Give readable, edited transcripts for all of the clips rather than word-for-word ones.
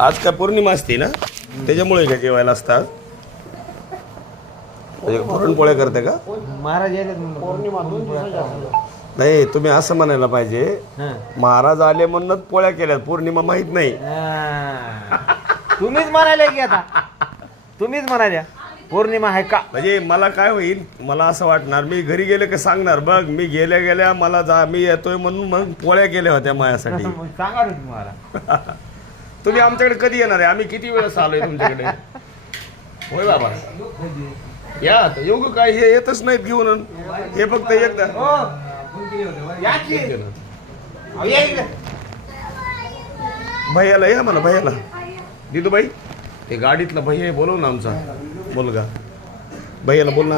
आज काय पौर्णिमा असते ना, त्याच्यामुळे काय जेवायला असतात. पुरणपोळ्या करते का महाराज? नाही, तुम्ही असं म्हणायला पाहिजे, महाराज आले म्हणूनच पोळ्या केल्यात, पौर्णिमा माहित नाही. तुम्हीच म्हणाले की आता, तुम्हीच म्हणाल्या पौर्णिमा आहे का. म्हणजे मला काय होईल, मला असं वाटणार मी घरी गेले का सांगणार, बघ मी गेल्या गेल्या मला मी येतोय म्हणून मग पोळ्या केल्या होत्या माझ्यासाठी. सांगा रे तुम्हाला. तुम्ही आमच्याकडे कधी येणार आहे? आम्ही किती वेळेस आलोय तुमच्याकडे. होय बाबा, या आता. येऊ काय, हे येतच नाहीत घेऊन, हे फक्त एकदा. भैयाला या, मला भैयाला दिदूबाई, ते गाडीतला भैया बोलव ना, आमचा मुलगा. भैयाला बोल ना.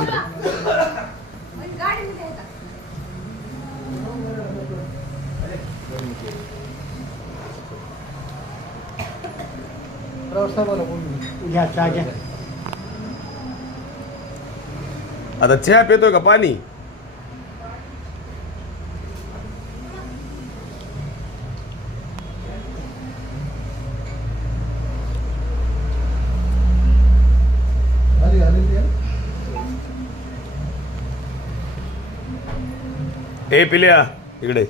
आता चहा पितोय का पाणी? ए पिल्या इकडे.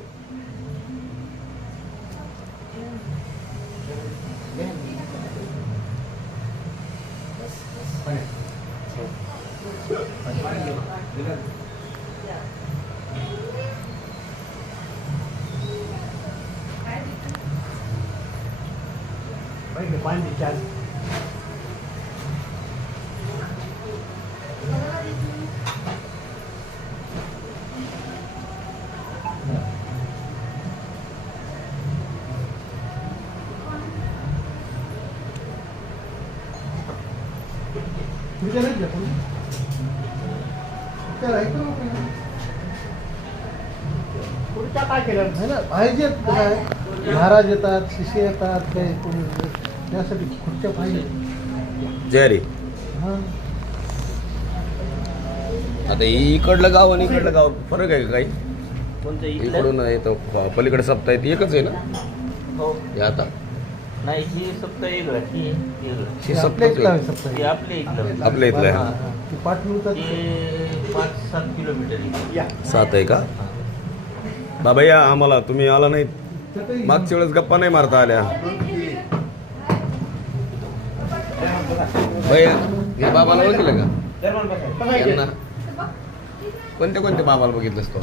काय केलं पाहिजे. महाराज येतात, शिष्य येतात, काही कोणी त्यासाठी खुर्च्या पाहिजे. जय रे. हा, आता इकडलं गाव आणि इकडलं गाव फरक आहे का काही? कोणतं इकडून येतो पलीकडे सप्ताह येते, एकच आहे ना? हो हे आता नाही, ही सप्ताह वेगळं, ही वेगळं. हे आपल्या सप्ताह इथलं आहे सप्ताह. ते आपल्या इथलं, आपल्या इथलं आहे. हा, ते पाठवतात. ते 5-7 किलोमीटर आहे. 7 आहे का? बाबा या, आम्हाला तुम्ही आला नाही. मागच्या वेळेस गप्पा नाही मारता आल्या. भैया, या बाबाला बघितलं का? यांना कोणत्या कोणत्या बाबाला बघितलंस तो?